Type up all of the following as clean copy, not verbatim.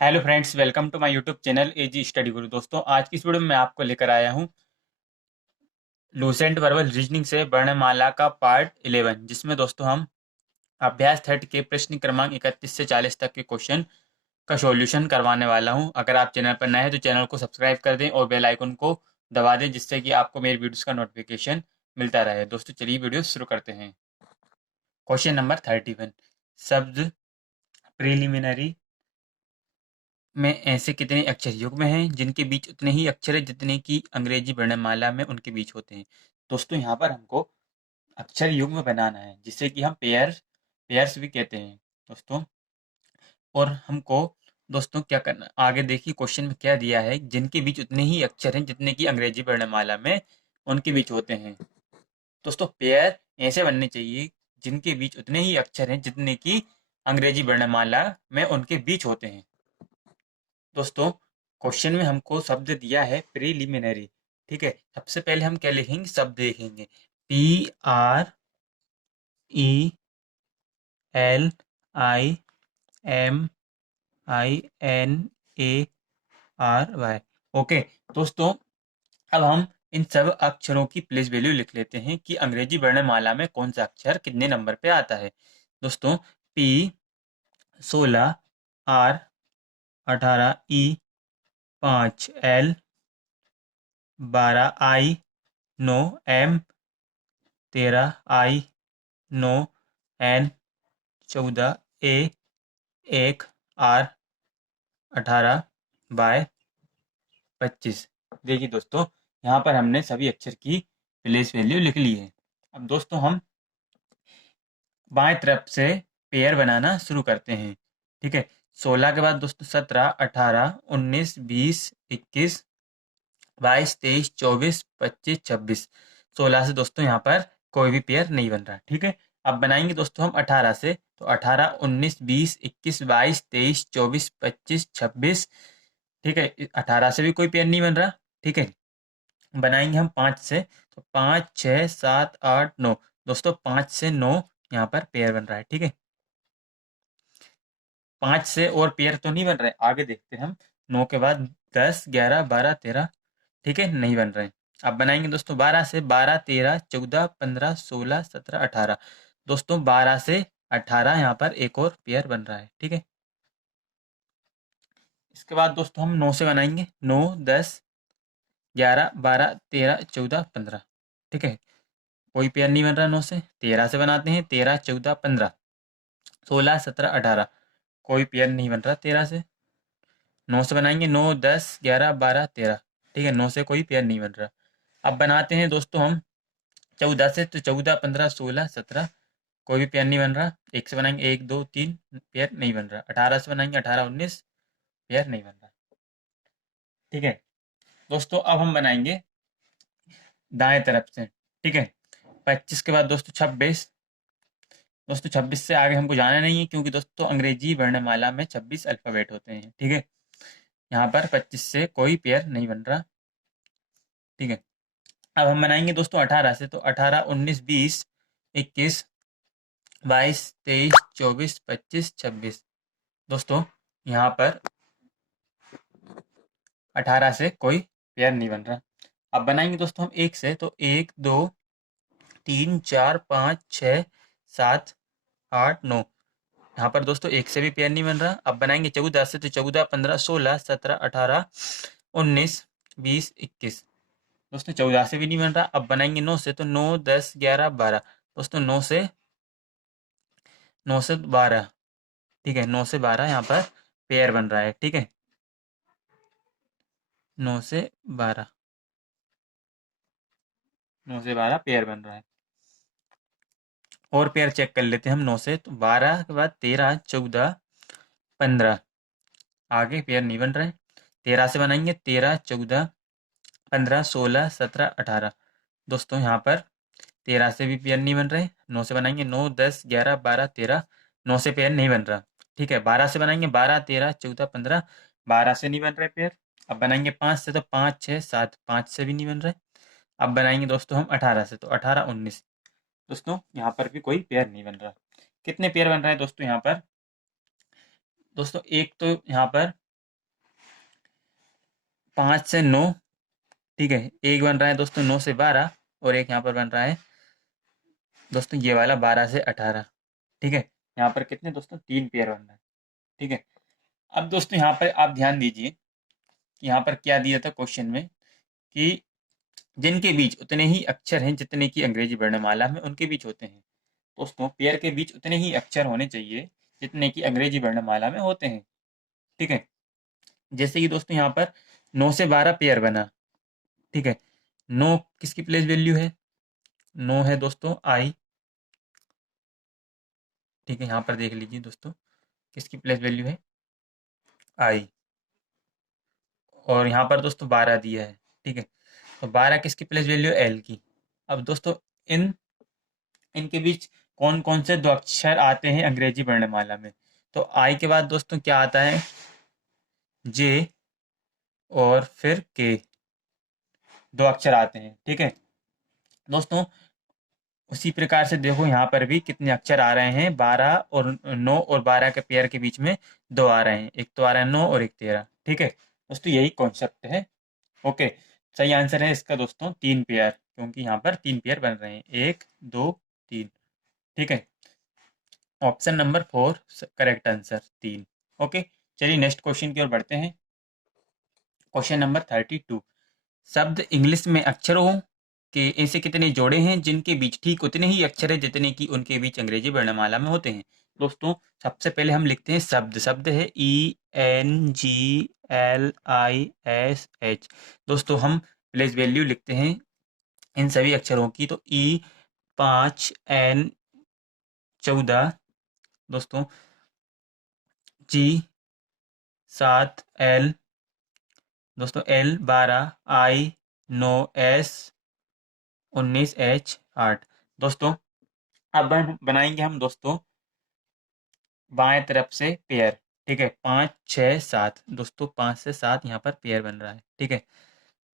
Hello friends, welcome to my YouTube channel AG study Guru. दोस्तों, आज की इस वीडियो में मैं आपको लेकर आया हूँ लूसेंट वर्बल रीजनिंग से वर्णमाला का पार्ट 11, जिसमें दोस्तों हम अभ्यास 30 के प्रश्न क्रमांक 31 से 40 तक के क्वेश्चन का सॉल्यूशन करवाने वाला हूँ। अगर आप चैनल पर नए हैं तो चैनल को सब्सक्राइब कर दें और बेल आइकन को दबा दें, जिससे कि आपको मेरी वीडियोस का नोटिफिकेशन मिलता रहे। दोस्तों, चलिए वीडियो शुरू करते हैं। Question number 31। शब्द प्रीलिमिनरी में ऐसे कितने अक्षर युग्म हैं जिनके बीच उतने ही अक्षर हैं जितने की अंग्रेजी वर्णमाला में उनके बीच होते हैं। दोस्तों, यहाँ पर हमको अक्षर युग्म बनाना है, जिसे कि हम पेयर्स पेयर्स भी कहते हैं दोस्तों। और हमको दोस्तों क्या करना, आगे देखिए क्वेश्चन में क्या दिया है। जिनके बीच उतने ही अक्षर हैं जितने की अंग्रेजी वर्णमाला में उनके बीच होते हैं। दोस्तों, पेयर ऐसे बनने चाहिए जिनके बीच उतने ही अक्षर हैं जितने की अंग्रेजी वर्णमाला में उनके बीच होते हैं। दोस्तों, क्वेश्चन में हमको शब्द दिया है प्रीलिमिनरी। ठीक है, सबसे पहले हम क्या लिखेंगे, शब्द लिखेंगे PRELIMINARY। ओके दोस्तों, अब हम इन सब अक्षरों की प्लेस वैल्यू लिख लेते हैं कि अंग्रेजी वर्णमाला में कौन सा अक्षर कितने नंबर पे आता है। दोस्तों, P 16, R 18, E 5, L 12, I 9, M 13, I 9, N 14, A 1, R 18 by 25। देखिए दोस्तों, यहाँ पर हमने सभी अक्षर की प्लेस वैल्यू लिख ली है। अब दोस्तों, हम बाएं तरफ से पेयर बनाना शुरू करते हैं। ठीक है, 16 के बाद दोस्तों 17, 18, 19, 20, 21, 22, 23, 24, 25, 26। 16 से दोस्तों यहाँ पर कोई भी पेयर नहीं बन रहा। ठीक है, अब बनाएंगे दोस्तों हम 18 से, तो 18, 19, 20, 21, 22, 23, 24, 25, 26। ठीक है, 18 से भी कोई पेयर नहीं बन रहा। ठीक है, बनाएंगे हम 5 से, तो 5, 6, 7, 8, 9। दोस्तों, 5 से 9 यहाँ पर पेयर बन रहा है। ठीक है, 5 से और पेयर तो नहीं बन रहे, आगे देखते हैं हम। 9 के बाद 10, 11, 12, 13। ठीक है, नहीं बन रहे हैं। अब बनाएंगे दोस्तों 12 से, 12, 13, 14, 15, 16, 17, 18। दोस्तों, 12 से 18 यहाँ पर एक और पेयर बन रहा है। ठीक है, इसके बाद दोस्तों हम 9 से बनाएंगे। 9, 10, 11, 12, 13, 14, 15। ठीक है, कोई पेयर नहीं बन रहा 9 से। 13 से बनाते हैं। 13, 14, 15, 16, 17, 18। कोई पेयर नहीं बन रहा 13 से। 9 से बनाएंगे। 9, 10, 11, 12, 13। ठीक है, 9 से कोई पेयर नहीं बन रहा। अब बनाते हैं दोस्तों हम 14 से, तो 14, 15, 16, 17। कोई भी पेयर नहीं बन रहा। 1 से बनाएंगे। 1, 2, 3, पेयर नहीं बन रहा। 18 से बनाएंगे। 18, 19, पेयर नहीं बन रहा। ठीक है दोस्तों, अब हम बनाएंगे दाएं तरफ से। ठीक है, 25 के बाद दोस्तों 26। दोस्तों, 26 से आगे हमको जाना नहीं है, क्योंकि दोस्तों अंग्रेजी वर्णमाला में 26 अल्फ़ाबेट होते हैं। ठीक है, यहाँ पर 25 से कोई पेयर नहीं बन रहा। ठीक है, अब हम बनाएंगे दोस्तों 18 से, तो 18, 19, 20, 21, 22, 23, 24, 25, 26। दोस्तों, यहाँ पर 18 से कोई पेयर नहीं बन रहा। अब बनाएंगे दोस्तों हम 1 से, तो 1, 2, 3, 4, 5, 6, 7, 8, 9। यहाँ पर दोस्तों 1 से भी पेयर नहीं बन रहा। अब बनाएंगे 14 से, तो 14, 15, 16, 17, 18, 19, 20, 21। दोस्तों, 14 से भी नहीं बन रहा। अब बनाएंगे 9 से, तो 9, 10, 11, 12। दोस्तों, 9 से 12। ठीक है, 9 से 12 यहाँ पर पेयर बन रहा है। ठीक है, 9 से 12, 9 से 12 पेयर बन रहा है। और पेयर चेक कर लेते हैं हम 9 से, तो 12 के बाद 13, 14, 15। आगे पेयर नहीं बन रहे। 13 से बनाएंगे। 13, 14, 15, 16, 17, 18। दोस्तों, यहाँ पर 13 से भी पेयर नहीं बन रहे। 9 से बनाएंगे। 9, 10, 11, 12, 13। 9 से पेयर नहीं बन रहा। ठीक है, 12 से बनाएंगे। 12, 13, 14, 15। 12 से नहीं बन रहे पेयर। अब बनाएंगे 5 से, तो 5, 6, 7। 5 से भी नहीं बन रहे। अब बनाएंगे दोस्तों हम 18 से, तो 18, 19। दोस्तों, यहाँ पर भी कोई पेयर नहीं बन रहा। कितने पेयर बन रहे हैं दोस्तों यहाँ पर? दोस्तों, एक तो यहाँ पर 5 से 9, ठीक है। एक बन रहा है दोस्तों 9 से 12, और एक यहाँ पर बन रहा है दोस्तों ये वाला 12 से 18, ठीक है। यहाँ पर कितने दोस्तों 3 पेयर बन रहा है, ठीक है। अब दोस्तों यहाँ पर आप ध्यान दीजिए कि यहाँ पर क्या दिया था क्वेश्चन में कि जिनके बीच उतने ही अक्षर हैं जितने की अंग्रेजी वर्णमाला में उनके बीच होते हैं। दोस्तों पेयर के बीच उतने ही अक्षर होने चाहिए जितने की अंग्रेजी वर्णमाला में होते हैं, ठीक है। जैसे कि दोस्तों यहाँ पर 9 से 12 पेयर बना, ठीक है। 9 किसकी प्लेस वैल्यू है, 9 है दोस्तों आई, ठीक है। यहाँ पर देख लीजिए दोस्तों किसकी प्लेस वैल्यू है, आई। और यहाँ पर दोस्तों 12 दिया है, ठीक है। तो 12 किसकी प्लेस वैल्यू है, एल की। अब दोस्तों इन इनके बीच कौन कौन से दो अक्षर आते हैं अंग्रेजी वर्णमाला में। तो आई के बाद दोस्तों क्या आता है, जे और फिर के, दो अक्षर आते हैं, ठीक है दोस्तों। उसी प्रकार से देखो यहाँ पर भी कितने अक्षर आ रहे हैं, 12 और 9, और 12 के पेयर के बीच में दो आ रहे हैं, एक तो आ रहा है 9 और एक 13, ठीक है दोस्तों। यही कॉन्सेप्ट है, ओके। सही आंसर है इसका दोस्तों 3 पेयर, क्योंकि यहाँ पर 3 पेयर बन रहे हैं, 1 2 3, ठीक है। Option number 4 correct answer 3, okay. चलिए नेक्स्ट क्वेश्चन की ओर बढ़ते हैं। क्वेश्चन नंबर 32, शब्द इंग्लिश में अक्षरों के ऐसे कितने जोड़े हैं जिनके बीच ठीक उतने ही अक्षर हैं जितने की उनके बीच अंग्रेजी वर्णमाला में होते हैं। दोस्तों सबसे पहले हम लिखते हैं शब्द, शब्द है ENGLISH। दोस्तों हम प्लेस वैल्यू लिखते हैं इन सभी अक्षरों की, तो E 5, N 14, दोस्तों G 7, L दोस्तों L 12, I 9, S 19, H 8। दोस्तों अब बनाएंगे हम दोस्तों बाएं तरफ से पेयर, ठीक है। 5 6 7, दोस्तों 5 से 7 यहाँ पर पेयर बन रहा है, ठीक है।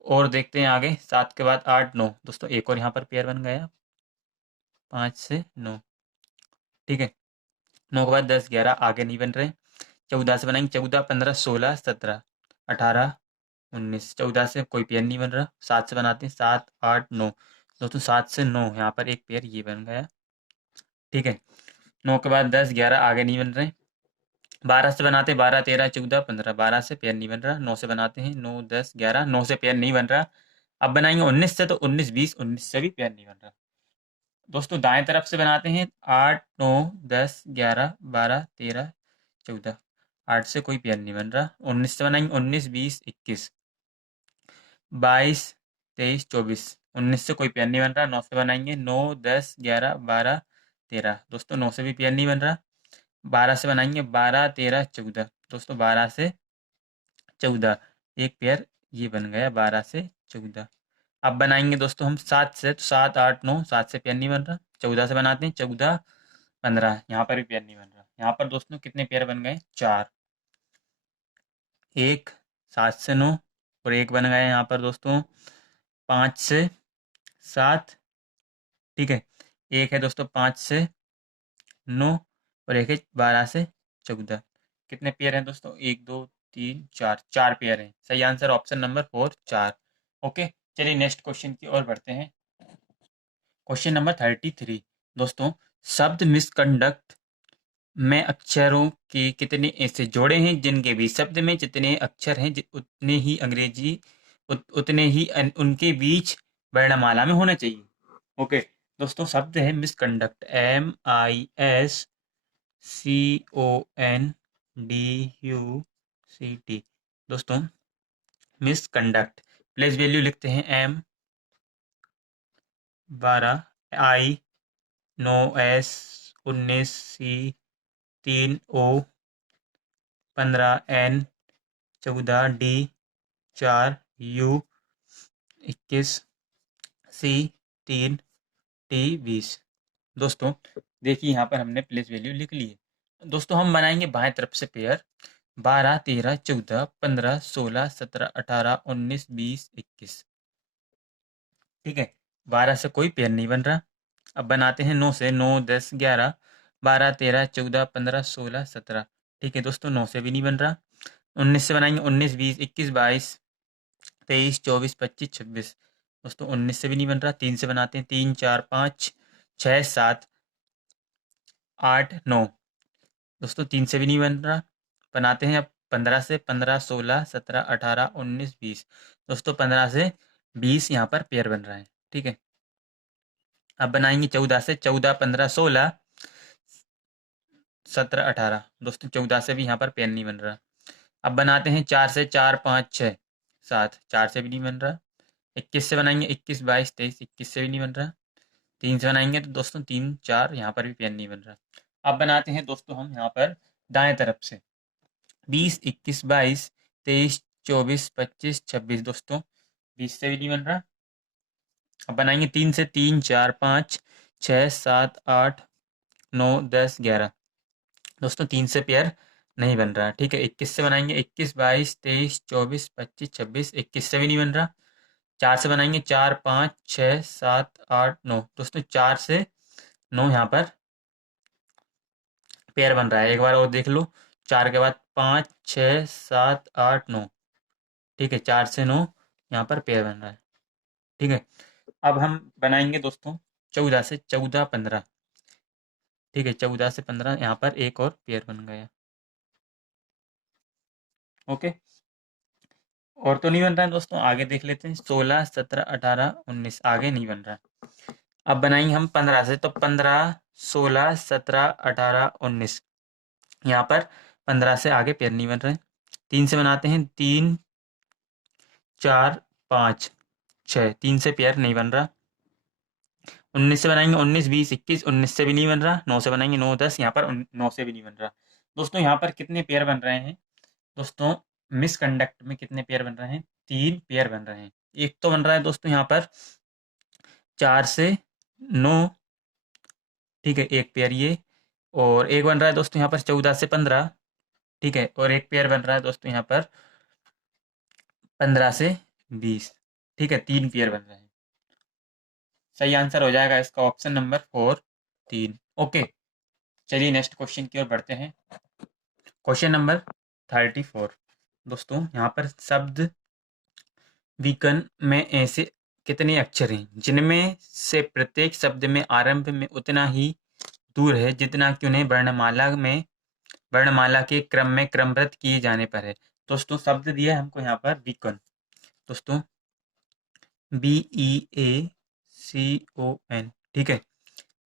और देखते हैं आगे, 7 के बाद 8 9, दोस्तों एक और यहाँ पर पेयर बन गया, 5 से 9, ठीक है। 9 के बाद 10 11, आगे नहीं बन रहे। 14 से बनाएंगे, 14 15 16 17 18 19, 14 से कोई पेयर नहीं बन रहा। 7 से बनाते हैं, 7 8 9, दोस्तों 7 से 9 यहाँ पर एक पेयर ये बन गया, ठीक है। 9 के बाद 10 11, आगे नहीं बन रहे। 12 से बनाते हैं, 12 13 14 15, 12 से पेयर नहीं बन रहा। 9 से बनाते हैं, 9 10 11, 9 से पेयर नहीं बन रहा। अब बनाएंगे 19 से, तो 19 20, 19 से भी पेयर नहीं बन रहा। दोस्तों दाएं तरफ से बनाते हैं, 8 9 10 11 12 13 14, 8 से कोई पेयर नहीं बन रहा। 19 से बनाएंगे, 19 20 21 22 23 24, 19 से कोई पेयर नहीं बन रहा। 9 से बनाएंगे, 9 10 11 12 13, दोस्तों 9 से भी पेयर नहीं बन रहा। 12 से बनाएंगे, 12 13 14, दोस्तों 12 से 14, एक पेयर ये बन गया 12 से 14। अब बनाएंगे दोस्तों हम 7 से, तो 7 8 9, 7 से पेयर नहीं बन रहा। 14 से बनाते हैं, 14 15, यहाँ पर भी पेयर नहीं बन रहा। यहाँ पर दोस्तों कितने पेयर बन गए, 4, एक 7 से 9, और एक बन गया यहाँ पर दोस्तों 5 से 7, ठीक है। एक है दोस्तों 5 से 9, और एक है 12 से 14। कितने पेयर हैं दोस्तों, 1 2 3 4, 4 पेयर हैं। सही आंसर ऑप्शन नंबर 4 4, ओके। चलिए नेक्स्ट क्वेश्चन की ओर बढ़ते हैं। क्वेश्चन नंबर 33, दोस्तों शब्द मिसकंडक्ट में अक्षरों के कितने ऐसे जोड़े हैं जिनके भी शब्द में जितने अक्षर हैं उतने ही अंग्रेजी उतने ही उनके बीच वर्णमाला में होना चाहिए, ओके। दोस्तों शब्द है मिसकंडक्ट, MISCONDUCT, दोस्तों मिसकंडक्ट प्लेस वैल्यू लिखते हैं M 12, I 9, S 19, C 3, O 15, N 14, D 4, U 21, C 3, T 20। दोस्तों देखिए यहाँ पर हमने प्लेस वैल्यू लिख ली है। दोस्तों हम बनाएंगे बाएं तरफ से पेयर, 12 13 14 15 16 17 18 19 20 21, ठीक है। 12 से कोई पेयर नहीं बन रहा। अब बनाते हैं 9 से, 9 10 11 12 13 14 15 16 17, ठीक है दोस्तों 9 से भी नहीं बन रहा। 19 से बनाएंगे, 19 20 21 22 23, 24, 25, 26। दोस्तों 19 से भी नहीं बन रहा, 3 से बनाते हैं, 3, 4, 5, 6, 7, 8, 9। दोस्तों 3 से भी नहीं बन रहा, बनाते हैं अब 15 से, 15, 16, 17, 18, 19, 20। दोस्तों 15 से 20 यहाँ पर पेयर बन रहा है, ठीक है। अब बनाएंगे 14 से, 14, 15, 16, 17, 18। दोस्तों 14 से भी यहाँ पर पेयर नहीं बन रहा। अब बनाते हैं 4 से, 4, 5, 6, 7, 4 से भी नहीं बन रहा। 21 से बनाएंगे, 21, 22, 23, 21 से भी नहीं बन रहा। 3 से बनाएंगे तो दोस्तों 3, 4, यहाँ पर भी पेयर नहीं बन रहा। अब बनाते हैं दोस्तों हम यहाँ पर दाएं तरफ से, 20, 21, 22, 23, 24, 25, 26। दोस्तों 20 से भी नहीं बन रहा। अब बनाएंगे 3 से, 3, 4, 5, 6, 7, 8, 9, 10, 11। दोस्तों 3 से पेयर नहीं बन रहा, ठीक है। 21 से बनाएंगे, 21, 22, 23, 24, 25, 26। 21 से भी नहीं बन रहा। 4 से बनाएंगे, 4, 5, 6, 7, 8, 9। दोस्तों 4 से 9 यहाँ पर पेयर बन रहा है। एक बार और देख लो, 4 के बाद 5, 6, 7, 8, 9, ठीक है। 4 से 9 यहाँ पर पेयर बन रहा है, ठीक है। अब हम बनाएंगे दोस्तों 14 से, 14, 15, ठीक है। 14 से 15 यहाँ पर एक और पेयर बन गया, ओके। और तो नहीं बन रहा है दोस्तों, आगे देख लेते हैं। 16, 17, 18, 19, आगे नहीं बन रहा। अब बनाएंगे हम 15 से, तो 15, 16, 17, 18, 19। यहाँ पर 15 से आगे पेयर नहीं बन रहे। 3 से बनाते हैं, 3, 4, 5, 6। 3 से पेयर नहीं बन रहा। 19 से बनाएंगे, 19, 20, 21। 19 से भी नहीं बन रहा। 9 से बनाएंगे, 9, 10। यहाँ पर 9 से भी नहीं बन रहा। दोस्तों यहाँ पर कितने पेयर बन रहे हैं दोस्तों? मिसकंडक्ट में कितने पेयर बन रहे हैं? 3 पेयर बन रहे हैं। एक तो बन रहा है दोस्तों यहाँ पर 4 से 9, ठीक है, एक पेयर ये। और एक बन रहा है दोस्तों यहाँ पर 14 से 15, ठीक है। और एक पेयर बन रहा है दोस्तों यहाँ पर 15 से 20, ठीक है। 3 पेयर बन रहे हैं। सही आंसर हो जाएगा इसका ऑप्शन नंबर 4, 3, ओके। चलिए नेक्स्ट क्वेश्चन की ओर बढ़ते हैं। Question number 34। दोस्तों यहाँ पर शब्द विकर्ण में ऐसे कितने अक्षर हैं जिनमें से प्रत्येक शब्द में आरंभ में उतना ही दूर है जितना कि उन्हें वर्णमाला के क्रम में क्रमबद्ध किए जाने पर है। दोस्तों शब्द दिया है हमको यहाँ पर विकर्ण, दोस्तों BEACON, ठीक है।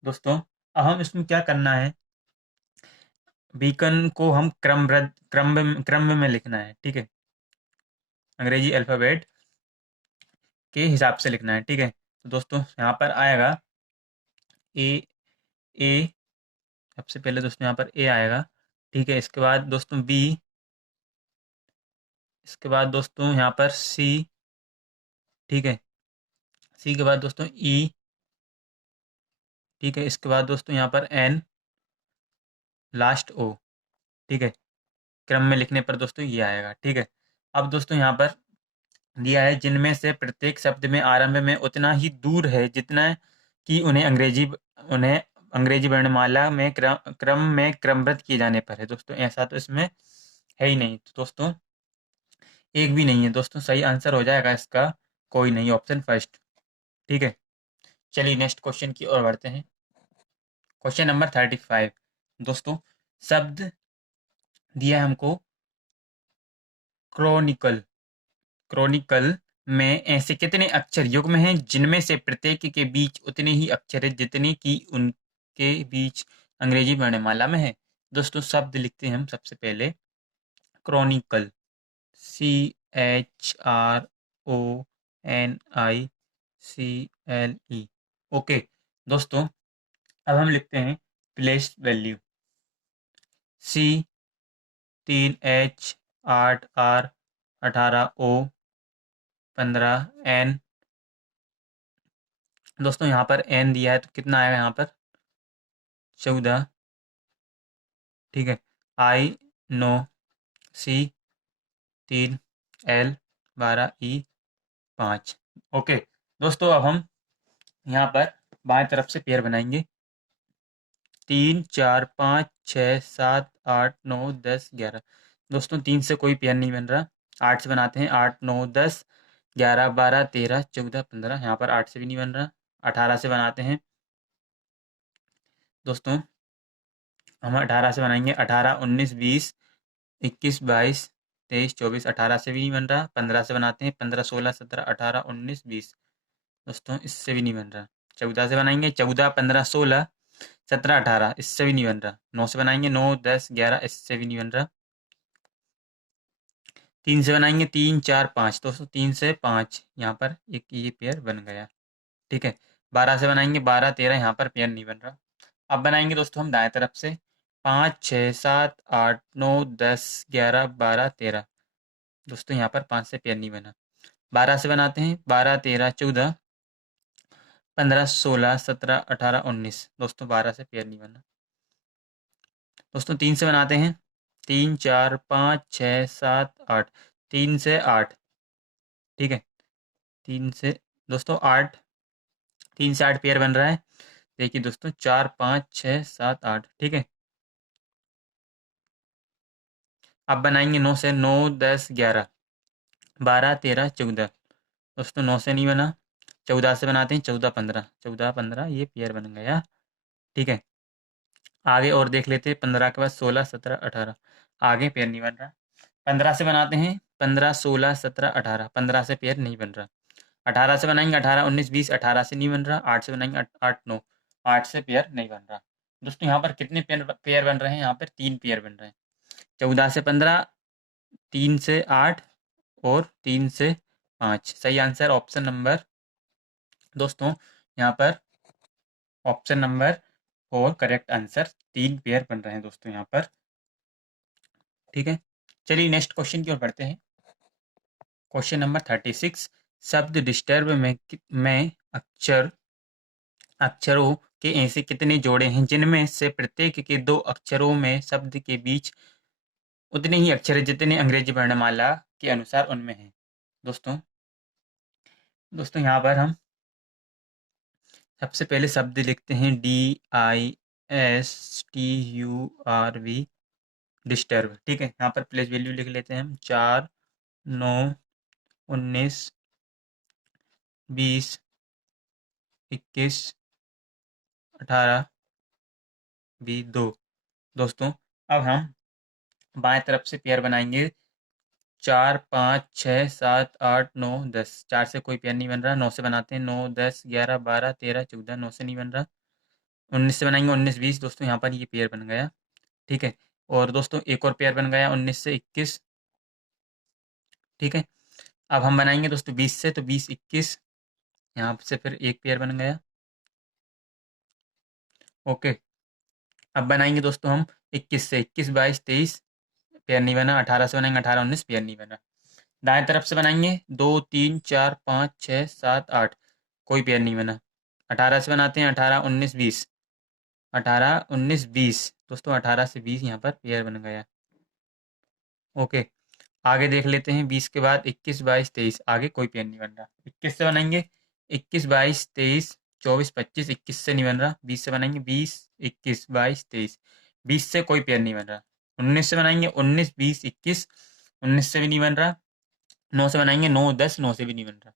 दोस्तों अब हम इसमें क्या करना है, विकर्ण को हम क्रम में लिखना है, ठीक है। अंग्रेजी अल्फ़ाबेट के हिसाब से लिखना है, ठीक है। तो दोस्तों यहाँ पर आएगा ए, ए सबसे पहले दोस्तों यहाँ पर ए आएगा, ठीक है। इसके बाद दोस्तों बी, इसके बाद दोस्तों यहाँ पर सी, ठीक है। सी के बाद दोस्तों ई, ठीक है। इसके बाद दोस्तों यहाँ पर एन, लास्ट ओ, ठीक है। क्रम में लिखने पर दोस्तों ये आएगा, ठीक है। अब दोस्तों यहाँ पर दिया है जिनमें से प्रत्येक शब्द में आरंभ में उतना ही दूर है जितना कि उन्हें अंग्रेजी वर्णमाला में क्रम में क्रमबद्ध किए जाने पर है। दोस्तों ऐसा तो इसमें है ही नहीं, तो दोस्तों एक भी नहीं है। दोस्तों सही आंसर हो जाएगा इसका कोई नहीं, ऑप्शन फर्स्ट, ठीक है। चलिए नेक्स्ट क्वेश्चन की ओर बढ़ते हैं। Question number 35। दोस्तों शब्द दिया है हमको क्रॉनिकल। क्रॉनिकल में ऐसे कितने अक्षर युग्म हैं जिनमें से प्रत्येक के बीच उतने ही अक्षर हैं जितने की उनके बीच अंग्रेजी वर्णमाला में है। दोस्तों शब्द लिखते हैं हम सबसे पहले क्रॉनिकल, CHRONICLE, ओके। दोस्तों अब हम लिखते हैं place value, C, 3H, 8R, 18O, 15N। दोस्तों यहाँ पर N दिया है तो कितना आएगा यहाँ पर 14, ठीक है। I 9, C 3, L 12, E 5, okay. दोस्तों अब हम यहाँ पर बाएं तरफ से पेयर बनाएंगे, 3, 4, 5, 6, 7, 8, 9, 10, 11। दोस्तों 3 से कोई पेयर नहीं बन रहा। 8 से बनाते हैं, 8, 9, 10। 11 12 13 14 15, यहाँ पर 8 से भी नहीं बन रहा। 18 से बनाते हैं दोस्तों, हम 18 से बनाएंगे। 18 19 20 21 22 23 24, 18 से भी नहीं बन रहा। 15 से बनाते हैं। 15 16 17 18 19 20 दोस्तों, इससे भी नहीं बन रहा। 14 से बनाएंगे। 14 15 16 17 18, इससे भी नहीं बन रहा। 9 से बनाएंगे। 9 10 11, इससे भी नहीं बन रहा। 3 से बनाएंगे। 3 4 5 दोस्तों, 3 से 5 यहाँ पर एक ये पेयर बन गया। ठीक है। 12 से बनाएंगे। 12 13, यहाँ पर पेयर नहीं बन रहा। अब बनाएंगे दोस्तों हम दाएं तरफ से। 5 6 7 8 9 10 11 12 13 दोस्तों, यहाँ पर 5 से पेयर नहीं बना। 12 से बनाते हैं। 12 13 14 15 16 17 18 19 दोस्तों, 12 से पेयर नहीं बना। दोस्तों 3 से बनाते हैं। 3 4 5 6 7 8, 3 से 8। ठीक है। 3 से दोस्तों 8, 3 से 8 पेयर बन रहा है। देखिए दोस्तों, 4 5 6 7 8। ठीक है। अब बनाएंगे 9 से। 9 10 11 12 13 14 दोस्तों, 9 से नहीं बना। 14 से बनाते हैं। 14 15, 14 15 ये पेयर बन गया। ठीक है। आगे और देख लेते हैं। 15 के बाद 16 17 18, आगे पेयर नहीं बन रहा। 15 से बनाते हैं। 15 16 17 18, 15 से पेयर नहीं बन रहा। 18 से बनाएंगे। 18 19 20, 18 से नहीं बन रहा। 8 से बनाएंगे। 8 9, 8 से पेयर नहीं बन रहा। दोस्तों यहाँ पर कितने पेयर पेयर बन रहे हैं? यहाँ पर 3 पेयर बन रहे हैं। 14 से 15, 3 से 8 और 3 से 5। सही आंसर ऑप्शन नंबर दोस्तों, यहाँ पर option number 4 correct answer. 3 pair बन रहे हैं दोस्तों यहाँ पर। ठीक है। चलिए नेक्स्ट क्वेश्चन की ओर बढ़ते हैं। Question number 36। शब्द डिस्टर्ब में अक्षरों के ऐसे कितने जोड़े हैं जिनमें से प्रत्येक के 2 अक्षरों में शब्द के बीच उतने ही अक्षर हैं जितने अंग्रेजी वर्णमाला के अनुसार उनमें हैं? दोस्तों दोस्तों यहाँ पर हम सबसे पहले शब्द लिखते हैं DISTURB, डिस्टर्ब। ठीक है। यहाँ पर प्लेस वैल्यू लिख लेते हैं हम। 4 9 19 20 21 18 20 2 दोस्तों, अब हम बाएं तरफ से पेयर बनाएंगे। 4 5 6 7 8 9 10, 4 से कोई पेयर नहीं बन रहा। 9 से बनाते हैं। 9 10 11 12 13 14, 9 से नहीं बन रहा। 19 से बनाएंगे। 19 20 दोस्तों, यहाँ पर ये पेयर बन गया। ठीक है। और दोस्तों एक और पेयर बन गया 19 से 21। ठीक है। अब हम बनाएंगे दोस्तों 20 से, तो 20 21, यहाँ से फिर एक पेयर बन गया। ओके। अब बनाएंगे दोस्तों हम 21 से। 21 22 23 पेयर नहीं बना। 18 से बनाएंगे। 18 19 पेयर नहीं बना। दाएं तरफ से बनाएंगे। 2 3 4 5 6 7 8, कोई पेयर नहीं बना। 18 से बनाते हैं। 18 19 20, 18 19 20 दोस्तों, 18 से 20 यहाँ पर पेयर बन गया। ओके। आगे देख लेते हैं। 20 के बाद 21 22 23, आगे कोई पेयर नहीं बन रहा। 21 से बनाएंगे। 21 22 23 24 25, 21 से नहीं बन रहा। 20 से बनाएंगे। 20 21 22 23, 20 से कोई पेयर नहीं बन रहा। 19 से बनाएंगे। 19 20 21, 19 से भी नहीं बन रहा। 9 से बनाएंगे। 9 10, 9 से भी नहीं बन रहा।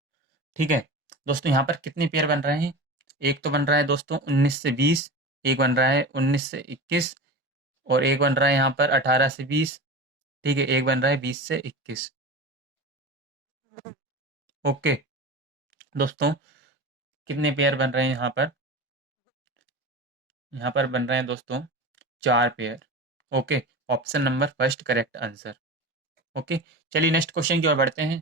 ठीक है। दोस्तों यहाँ पर कितने पेयर बन रहे हैं? एक तो बन रहा है दोस्तों 19 से 20, एक बन रहा है 19 से 21, और एक बन रहा है यहाँ पर 18 से 20। ठीक है। एक बन रहा है 20 से 21। ओके। दोस्तों कितने पेयर बन रहे हैं यहाँ पर? यहाँ पर बन रहे हैं दोस्तों 4 pair. Okay. Option number first correct answer. Okay. चलिए नेक्स्ट क्वेश्चन की ओर बढ़ते हैं।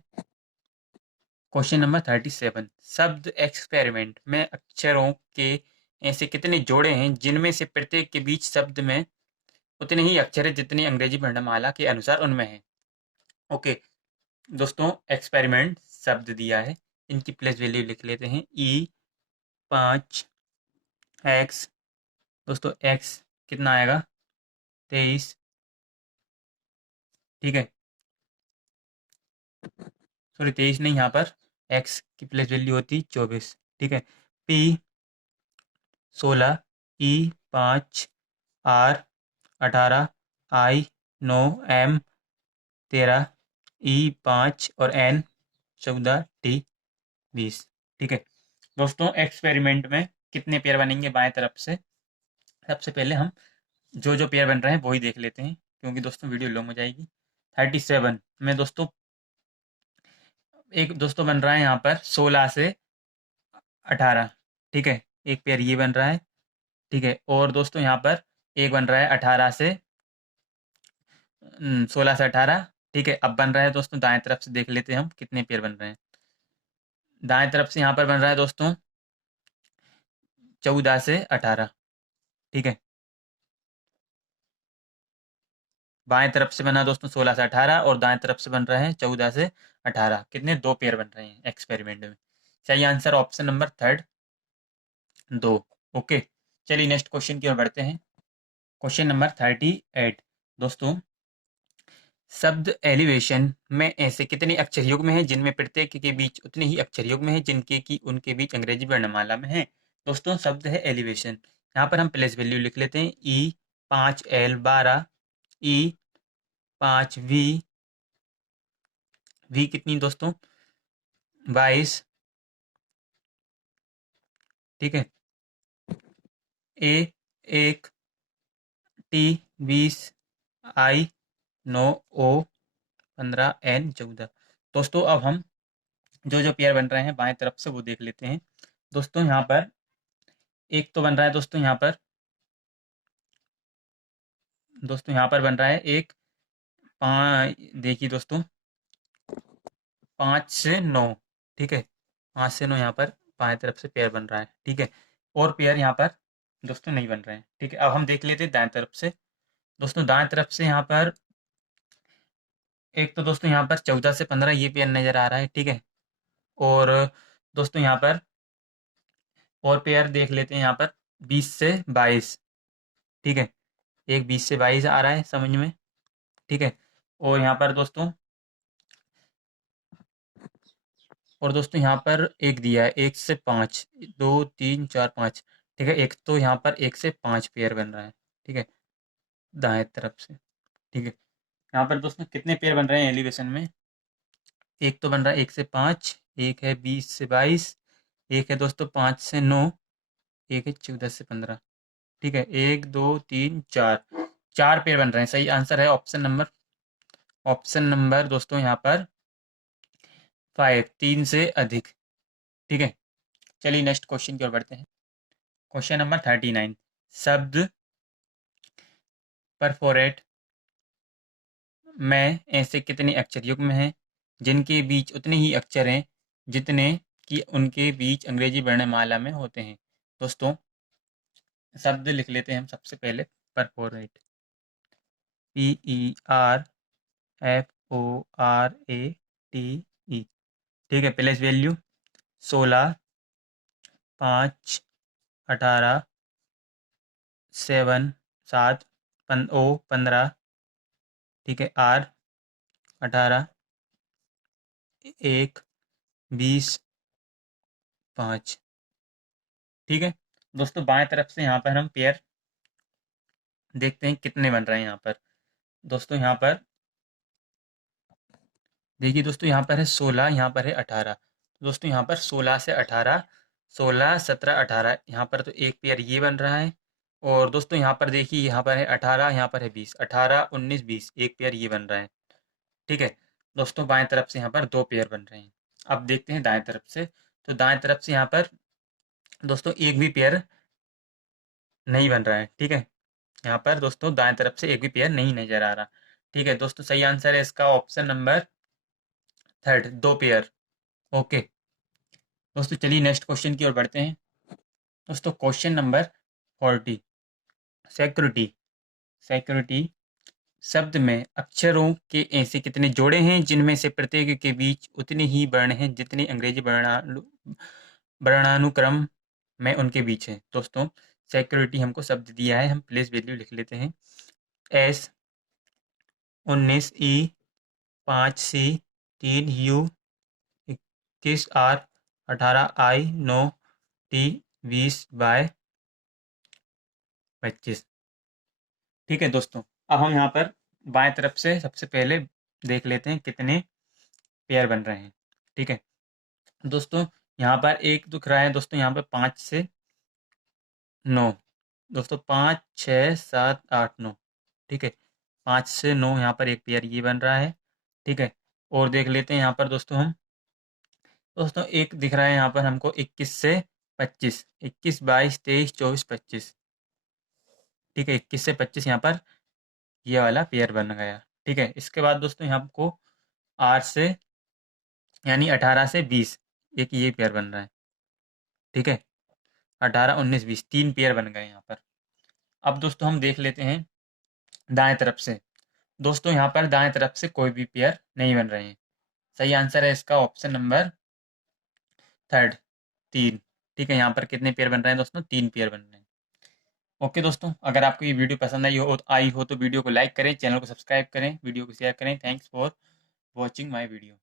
Question number 37। शब्द एक्सपेरिमेंट में अक्षरों के ऐसे कितने जोड़े हैं जिनमें से प्रत्येक के बीच शब्द में उतने ही अक्षर हैं जितनी अंग्रेजी वर्णमाला के अनुसार उनमें है? ओके। दोस्तों एक्सपेरिमेंट शब्द दिया है, इनकी प्लेस वैल्यू लिख लेते हैं। E5 x दोस्तों, x कितना आएगा? 23। ठीक है। सॉरी 23 नहीं, यहाँ पर x की प्लेस वैल्यू होती 24। ठीक है। P 16, E5, R 18, I 9, M 13, E5 और N 14 टी 20। ठीक है दोस्तों, एक्सपेरिमेंट में कितने पेयर बनेंगे बाएं तरफ से? सबसे पहले हम जो जो पेयर बन रहे हैं वही देख लेते हैं, क्योंकि दोस्तों वीडियो लॉन्ग हो जाएगी। 37 में दोस्तों एक दोस्तों बन रहा है यहाँ पर 16 से 18। ठीक है, एक पेयर ये बन रहा है। ठीक है, और दोस्तों यहाँ पर एक बन रहा है 18 से 16 से 18। ठीक है, अब बन रहा है दोस्तों दाएं तरफ से, देख लेते हैं हम कितने पेयर बन रहे हैं। दाएं तरफ से यहाँ पर बन रहा है दोस्तों 14 से 18। ठीक है, बाएं तरफ से बना दोस्तों 16 से 18 और दाएं तरफ से बन रहे हैं 14 से 18। कितने? दो पेयर बन रहे हैं एक्सपेरिमेंट में। सही आंसर ऑप्शन नंबर थर्ड, दो। ओके, चलिए नेक्स्ट क्वेश्चन की ओर बढ़ते हैं। क्वेश्चन नंबर 38 दोस्तों, शब्द एलिवेशन में ऐसे कितने अक्षर युग्म हैं जिनमें प्रत्येक के बीच उतने ही अक्षर युग्म हैं जिनके की उनके बीच अंग्रेजी वर्णमाला में है? दोस्तों शब्द है एलिवेशन, यहाँ पर हम प्लेस वैल्यू लिख लेते हैं। ई 5L 12, ई 5V, वी कितनी दोस्तों? 22। ठीक है, ए 1, टी 20, आई 9, ओ 15, एन 14। दोस्तों अब हम जो जो पेयर बन रहे हैं बाएं तरफ से वो देख लेते हैं। दोस्तों यहाँ पर एक तो बन रहा है दोस्तों यहाँ पर, बन रहा है एक देखिए दोस्तों 5 से 9। ठीक है, 5 से 9 यहाँ पर बाएं तरफ से पेयर बन रहा है। ठीक है, और पेयर यहाँ पर दोस्तों नहीं बन रहे हैं। ठीक है, अब हम देख लेते हैं दाएं तरफ से। दोस्तों दाएं तरफ से यहाँ पर एक तो दोस्तों यहाँ पर 14 से 15 ये पेयर नज़र आ रहा है। ठीक है, और दोस्तों यहाँ पर और पेयर देख लेते हैं यहाँ पर 20 से 22। ठीक है, एक 20 से 22 आ रहा है समझ में। ठीक है, और यहाँ पर दोस्तों यहाँ पर एक दिया है 1 से 5, 2 3 4 5। ठीक है, एक तो यहाँ पर 1 से 5 पेयर बन रहा है। ठीक है, दाएं तरफ से। ठीक है, यहाँ पर दोस्तों कितने पेयर बन रहे हैं एलिवेशन में? एक तो बन रहा है 1 से 5, एक है 20 से 22, एक है दोस्तों 5 से 9, एक है 14 से 15। ठीक है, एक दो तीन चार, चार पेयर बन रहे हैं। सही आंसर है ऑप्शन नंबर दोस्तों यहाँ पर 5, 3 से अधिक। ठीक है, चलिए नेक्स्ट क्वेश्चन की ओर बढ़ते हैं। क्वेश्चन नंबर 39, शब्द परफोरेट में ऐसे कितने अक्षर युग्म हैं जिनके बीच उतने ही अक्षर हैं जितने कि उनके बीच अंग्रेजी वर्णमाला में होते हैं? दोस्तों शब्द लिख लेते हैं हम सबसे पहले। Perforate, PERFORATE। ठीक है, प्लेस वैल्यू 16, 5, 18, 7, 7, ओ 15। ठीक है, R 18, 1, 20, 5। ठीक है दोस्तों, बाएं तरफ से यहाँ पर हम पेयर देखते हैं कितने बन रहे हैं यहाँ पर। दोस्तों यहाँ पर देखिए दोस्तों, यहाँ पर है 16, यहाँ पर है 18। दोस्तों यहाँ पर 16 से 18, 16 17 18, यहाँ पर तो एक पेयर ये बन रहा है। और दोस्तों यहाँ पर देखिए, यहाँ पर है 18, यहाँ पर है 20, 18 19 20, एक पेयर ये बन रहा है। ठीक है दोस्तों, बाएं तरफ से यहाँ पर दो पेयर बन रहे हैं। अब देखते हैं दाएं तरफ से। तो दाएं तरफ से यहाँ पर दोस्तों एक भी पेयर नहीं बन रहा है। ठीक है, यहाँ पर दोस्तों दाएं तरफ से एक भी पेयर नहीं नजर आ रहा। ठीक है दोस्तों, सही आंसर है इसका ऑप्शन नंबर थर्ड, दो पेयर। ओके दोस्तों, चलिए नेक्स्ट क्वेश्चन की ओर बढ़ते हैं। दोस्तों क्वेश्चन नंबर 40, सिक्योरिटी। सिक्योरिटी शब्द में अक्षरों के ऐसे कितने जोड़े हैं जिनमें से प्रत्येक के बीच उतने ही वर्ण हैं जितने अंग्रेजी वर्णानुक्रम में उनके बीच है? दोस्तों सिक्योरिटी हमको शब्द दिया है, हम प्लेस वैल्यू लिख लेते हैं। S 19, E 5, C 3, U 21, R 18, I 9, T 20, Y 25। ठीक है दोस्तों, अब हम यहाँ पर बाएं तरफ से सबसे पहले देख लेते हैं कितने पेयर बन रहे हैं। ठीक है दोस्तों, यहाँ पर एक दिख रहा है दोस्तों, यहाँ पर 5 से 9 दोस्तों, 5 6 7 8 9। ठीक है, 5 से 9 यहाँ पर एक पेयर ये बन रहा है। ठीक है, और देख लेते हैं यहाँ पर दोस्तों हम। दोस्तों एक दिख रहा है यहाँ पर हमको 21 से 25, 21 22 23 24 25। ठीक है, 21 से 25 यहाँ पर ये वाला पेयर बन गया। ठीक है, इसके बाद दोस्तों यहाँ हमको 8 से यानी 18 से 20 एक ये पेयर बन रहा है। ठीक है, 18 19 20 तीन पेयर बन गए यहाँ पर। अब दोस्तों हम देख लेते हैं दाएं तरफ से। दोस्तों यहाँ पर दाएं तरफ से कोई भी पेयर नहीं बन रहे हैं। सही आंसर है इसका ऑप्शन नंबर थर्ड, 3। ठीक है, यहाँ पर कितने पेयर बन रहे हैं दोस्तों? 3 पेयर बन रहे हैं। ओके दोस्तों, अगर आपको ये वीडियो पसंद आई हो तो वीडियो को लाइक करें, चैनल को सब्सक्राइब करें, वीडियो को शेयर करें। Thanks for watching my video.